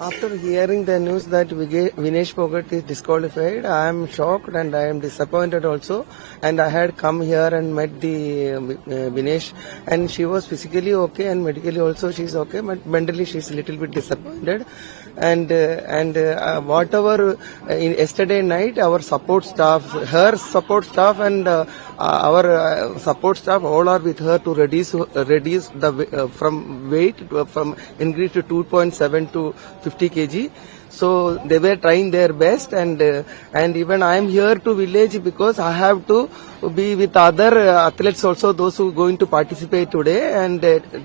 After hearing the news that Vinesh Phogat is disqualified, I am shocked and I am disappointed also. And I had come here and met the Vinesh, and she was physically okay and medically also she is okay, but mentally she is a little bit disappointed. And whatever yesterday night, our support staff, her support staff and our support staff all are with her to reduce the from weight from increase to 2.7 to 50 kg. So they were trying their best, and even I am here to village because I have to be with other athletes also, those who are going to participate today, and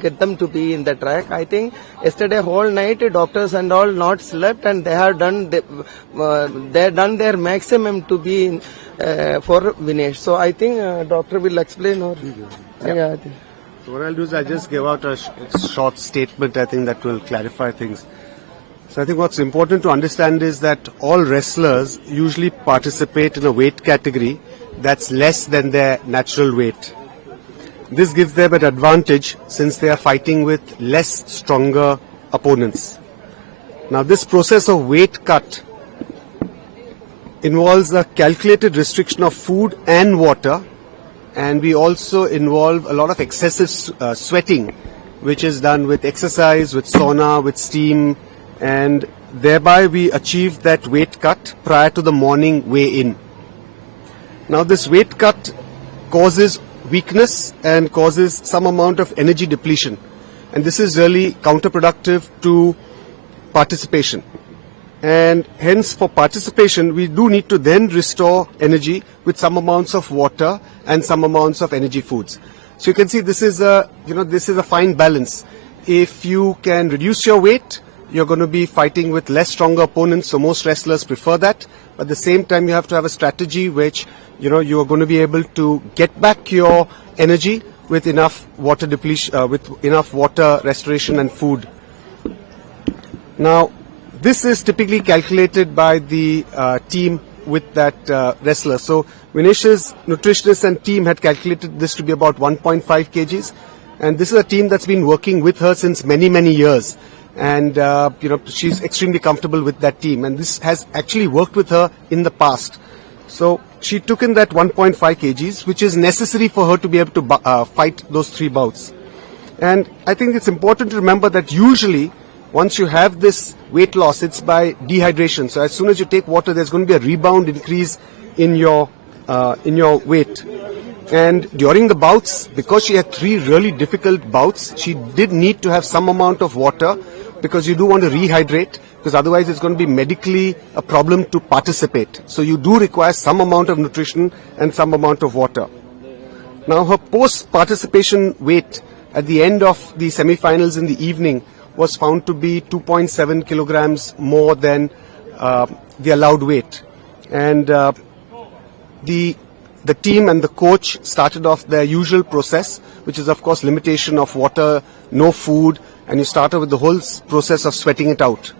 get them to be in the track. I think yesterday whole night doctors and all not slept, and they have done their maximum to be in, for Vinesh. So I think doctor will explain or yeah. I think. So what I'll do is I'll just give out a short statement, I think that will clarify things. So I think what's important to understand is that all wrestlers usually participate in a weight category that's less than their natural weight. This gives them an advantage since they are fighting with less stronger opponents. Now this process of weight cut involves a calculated restriction of food and water, and we also involve a lot of excessive sweating, which is done with exercise, with sauna, with steam, and thereby we achieve that weight cut prior to the morning weigh-in. Now this weight cut causes weakness and causes some amount of energy depletion, and this is really counterproductive to participation. And hence for participation we do need to then restore energy with some amounts of water and some amounts of energy foods. So you can see this is a fine balance. If you can reduce your weight, you're going to be fighting with less stronger opponents, so most wrestlers prefer that. But at the same time, you have to have a strategy which, you are going to be able to get back your energy with enough water depletion, with enough water restoration and food. Now, this is typically calculated by the team with that wrestler. So Vinesh's nutritionist and team had calculated this to be about 1.5 kgs, and this is a team that's been working with her since many, many years. And she's extremely comfortable with that team, and this has actually worked with her in the past. So she took in that 1.5 kgs, which is necessary for her to be able to fight those 3 bouts. And I think it's important to remember that usually once you have this weight loss, it's by dehydration. So as soon as you take water, there's going to be a rebound increase in your weight. And during the bouts, because she had 3 really difficult bouts, she did need to have some amount of water, because you do want to rehydrate, because otherwise it's going to be medically a problem to participate. So you do require some amount of nutrition and some amount of water. Now her post-participation weight at the end of the semi-finals in the evening was found to be 2.7 kilograms more than the allowed weight. And the team and the coach started off their usual process, which is of course limitation of water, no food, and you start off with the whole process of sweating it out.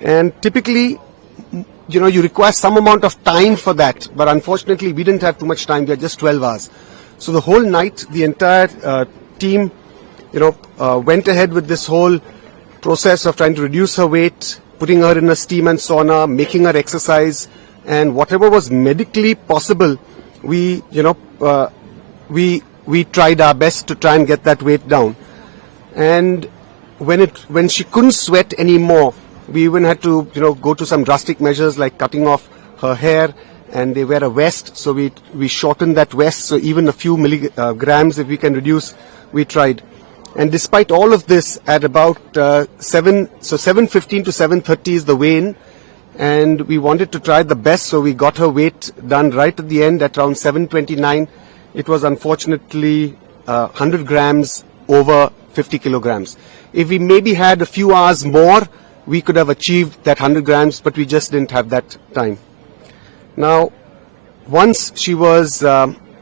And typically, you require some amount of time for that, but unfortunately we didn't have too much time. We had just 12 hours. So the whole night, the entire team, went ahead with this whole process of trying to reduce her weight, putting her in a steam and sauna, making her exercise, and whatever was medically possible, we tried our best to try and get that weight down. And when she couldn't sweat anymore, we even had to go to some drastic measures like cutting off her hair, and they wear a vest, so we shortened that vest, so even a few milligrams if we can reduce, we tried. And despite all of this, at about 7:15 to 7:30 is the weigh-in, and we wanted to try the best, so we got her weight done right at the end at around 7:29. It was unfortunately 100 grams over 50 kilograms. If we maybe had a few hours more, we could have achieved that 100 grams, but we just didn't have that time. Now, once she was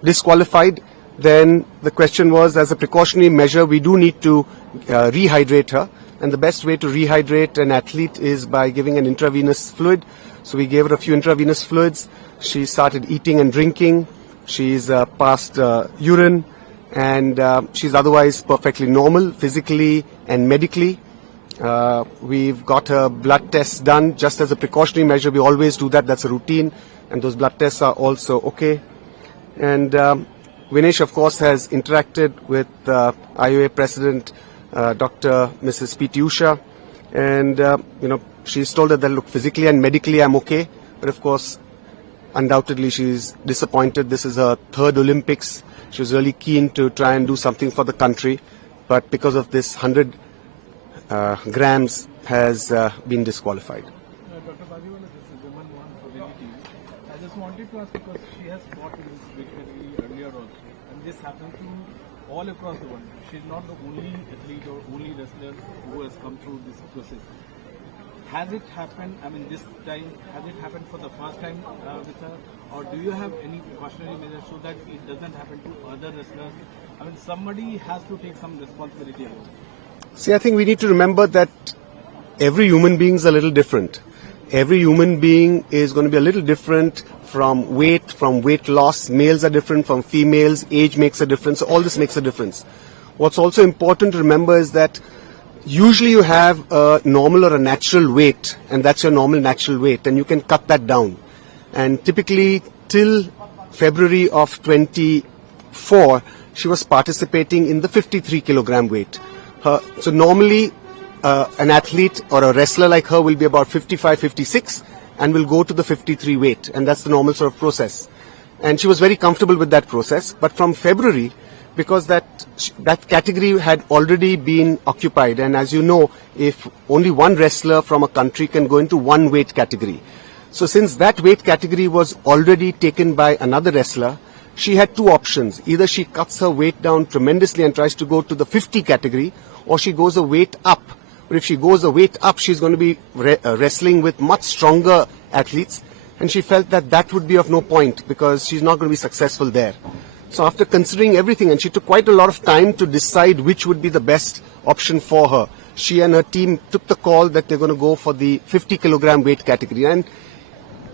disqualified, then the question was, as a precautionary measure, we do need to rehydrate her. And the best way to rehydrate an athlete is by giving an intravenous fluid. So we gave her a few intravenous fluids. She started eating and drinking. She's passed urine, and she's otherwise perfectly normal, physically and medically. We've got her blood tests done just as a precautionary measure. We always do that. That's a routine. And those blood tests are also okay. And Vinesh, of course, has interacted with IOA President Dr. Mrs. P.T. Usha. And, she's told her that, look, physically and medically I'm okay. But, of course, undoubtedly she's disappointed. This is her third Olympics. She was really keen to try and do something for the country. But because of this 100 grams has been disqualified. Dr. Bajiwala, this is woman one for Delhi team. I just wanted to ask because she has fought in this victory earlier also, and this happens to all across the world. She's not the only athlete or only wrestler who has come through this process. Has it happened? I mean, this time has it happened for the first time with her, or do you have any precautionary measures so that it doesn't happen to other wrestlers? I mean, somebody has to take some responsibility about it. See, I think we need to remember that every human being is a little different. Every human being is going to be a little different from weight loss. Males are different from females. Age makes a difference. All this makes a difference. What's also important to remember is that usually you have a normal or a natural weight, and that's your normal natural weight, and you can cut that down. And typically, till February of 24, she was participating in the 53 kilogram weight. So normally an athlete or a wrestler like her will be about 55, 56 and will go to the 53 weight, and that's the normal sort of process. And she was very comfortable with that process. But from February, because that category had already been occupied, and as you know, if only one wrestler from a country can go into one weight category. So since that weight category was already taken by another wrestler, she had two options. Either she cuts her weight down tremendously and tries to go to the 50 category, or she goes a weight up. But if she goes a weight up, she's going to be wrestling with much stronger athletes, and she felt that that would be of no point because she's not going to be successful there. So after considering everything, and she took quite a lot of time to decide which would be the best option for her, she and her team took the call that they're going to go for the 50 kilogram weight category. And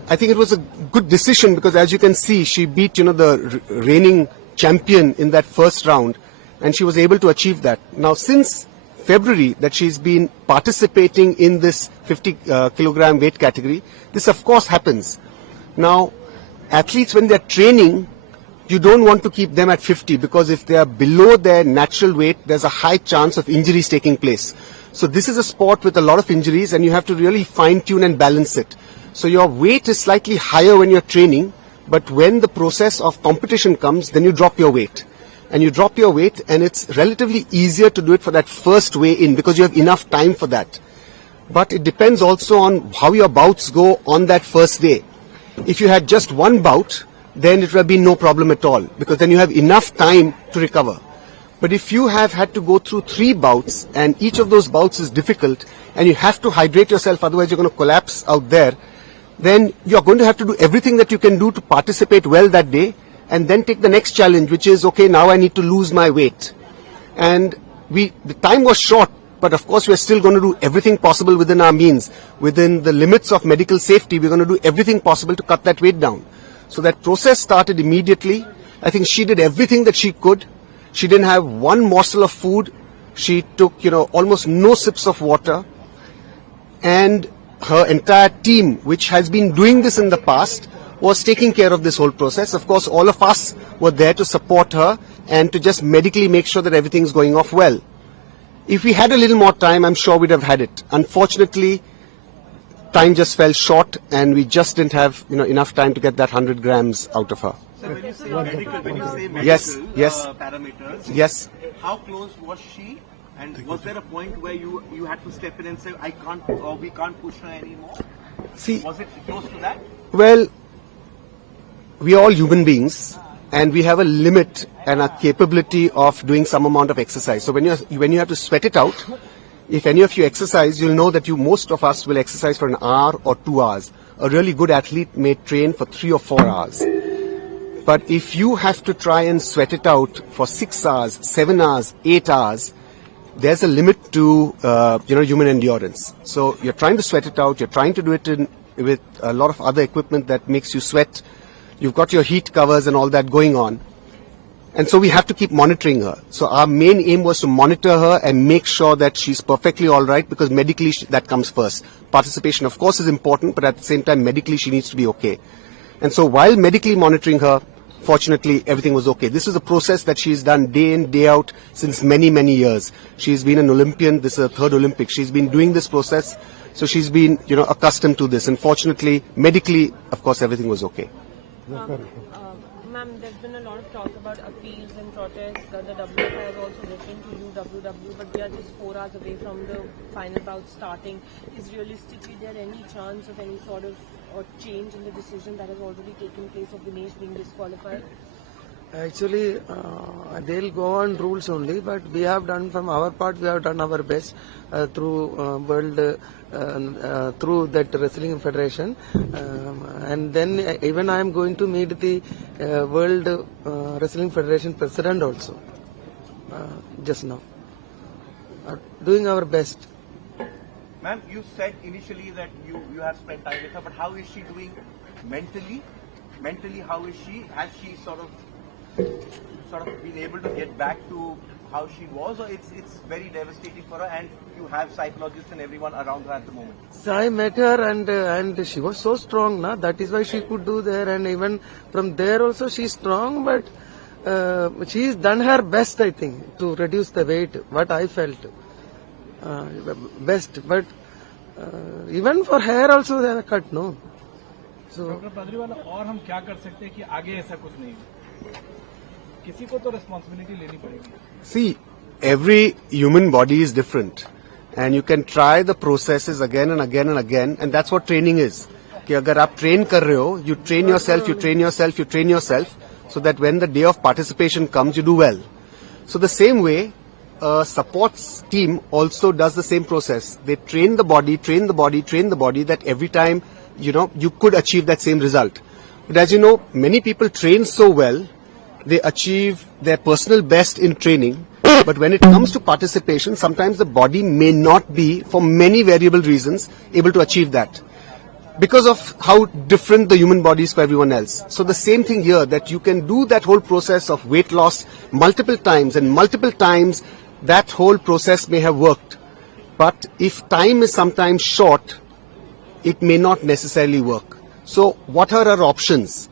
I think it was a good decision because, as you can see, she beat, the reigning champion in that first round, and she was able to achieve that. Now, since February that she's been participating in this 50 kilogram weight category, this of course happens. Now, athletes, when they're training, you don't want to keep them at 50 because if they are below their natural weight, there's a high chance of injuries taking place. So this is a sport with a lot of injuries, and you have to really fine-tune and balance it. So your weight is slightly higher when you're training, but when the process of competition comes, then you drop your weight. And you drop your weight, and it's relatively easier to do it for that first weigh in because you have enough time for that. But it depends also on how your bouts go on that first day. If you had just one bout, then it would have been no problem at all because then you have enough time to recover. But if you have had to go through 3 bouts, and each of those bouts is difficult, and you have to hydrate yourself, otherwise you're going to collapse out there, then you're going to have to do everything that you can do to participate well that day, and then take the next challenge, which is, okay, now I need to lose my weight. And the time was short, but of course we're still going to do everything possible within our means. Within the limits of medical safety, we're going to do everything possible to cut that weight down. So that process started immediately. I think she did everything that she could. She didn't have one morsel of food. She took, almost no sips of water. And her entire team, which has been doing this in the past, was taking care of this whole process. Of course, all of us were there to support her and to just medically make sure that everything's going off well. If we had a little more time, I'm sure we'd have had it. Unfortunately, time just fell short, and we just didn't have enough time to get that 100 grams out of her. So when you say medical Yes. parameters, Yes. how close was she? And was there a point where you had to step in and say, I can't, or we can't push her anymore? See, Was it close to that? well, we are all human beings, and we have a limit and a capability of doing some amount of exercise. So when you have to sweat it out, if any of you exercise, you'll know that most of us will exercise for an hour or 2 hours. A really good athlete may train for 3 or 4 hours. But if you have to try and sweat it out for 6 hours, 7 hours, 8 hours, there's a limit to human endurance. So you're trying to sweat it out. You're trying to do it with a lot of other equipment that makes you sweat. You've got your heat covers and all that going on. And so we have to keep monitoring her. So our main aim was to monitor her and make sure that she's perfectly all right, because medically that comes first. Participation, of course, is important, but at the same time, medically she needs to be okay. And so while medically monitoring her, fortunately, everything was okay. This is a process that she's done day in, day out since many, many years. She's been an Olympian. This is her third Olympics. She's been doing this process. So she's been, accustomed to this. And fortunately, medically, of course, everything was okay. Ma'am, there's been a lot of talk about appeals and protests. The WFI has also written to you, WW, but we are just 4 hours away from the final bout starting. Is realistically there any chance of any sort of change in the decision that has already taken place of Vinesh being disqualified? Actually, they'll go on rules only, but we have done from our part, we have done our best through through that wrestling federation, and then even I am going to meet the World Wrestling Federation president also just now. Doing our best. Ma'am, you said initially that you have spent time with her, but how is she doing mentally? Mentally, how is she? Has she sort of been able to get back to how she was, or it's very devastating for her, and you have psychologists and everyone around her at the moment? So I met her and she was so strong, na? That is why she could do there, and even from there also she's strong, but she's done her best, I think, to reduce the weight, what I felt best, but even for hair also they have cut, no? So doctor Pardiwala, और हम क्या कर सकते हैं कि आगे ऐसा कुछ नहीं हो? किसी को तो रिस्पांसिबिलिटी लेनी पड़ेगी. See, every human body is different, and you can try the processes again and again and again, and that's what training is. कि अगर आप train कर रहे हो, you train yourself, you train yourself, you train yourself, so that when the day of participation comes, you do well. So the same way, a supports team also does the same process. They train the body, train the body, train the body, that every time, you could achieve that same result. But as you know, many people train so well, they achieve their personal best in training, but when it comes to participation, sometimes the body may not be, for many variable reasons, able to achieve that, because of how different the human body is for everyone else. So the same thing here, that you can do that whole process of weight loss multiple times, and multiple times that whole process may have worked. But if time is sometimes short, it may not necessarily work. So what are her options?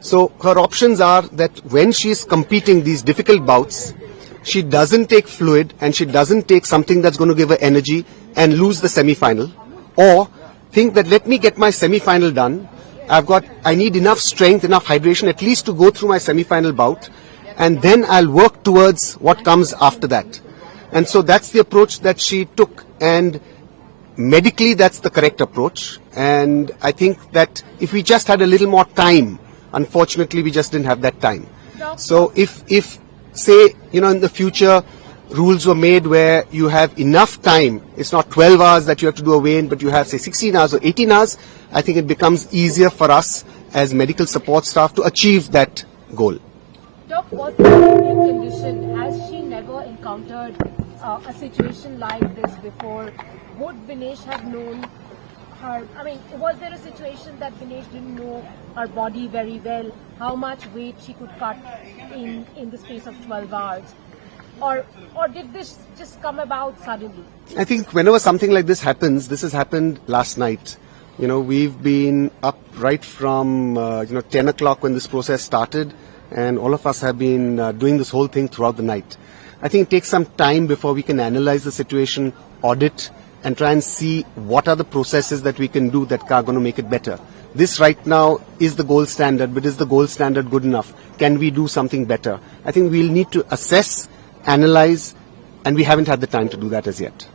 So her options are that when she is competing these difficult bouts, she doesn't take fluid and she doesn't take something that's going to give her energy and lose the semi-final, or think that let me get my semi-final done. I need enough strength, enough hydration at least to go through my semi-final bout, and then I'll work towards what comes after that. And so that's the approach that she took, and medically that's the correct approach. And I think that if we just had a little more time, unfortunately we just didn't have that time. So if say, in the future rules were made where you have enough time, it's not 12 hours that you have to do a weigh-in, but you have say 16 hours or 18 hours, I think it becomes easier for us as medical support staff to achieve that goal. Doc, was there a condition? Has she never encountered a situation like this before? Would Vinesh have known her? I mean, was there a situation that Vinesh didn't know her body very well, how much weight she could cut in the space of 12 hours? Or did this just come about suddenly? I think whenever something like this happens, this has happened last night. We've been up right from 10 o'clock when this process started, and all of us have been doing this whole thing throughout the night. I think it takes some time before we can analyze the situation, audit, and try and see what are the processes that we can do that are going to make it better. This right now is the gold standard, but is the gold standard good enough? Can we do something better? I think we'll need to assess, analyze, and we haven't had the time to do that as yet.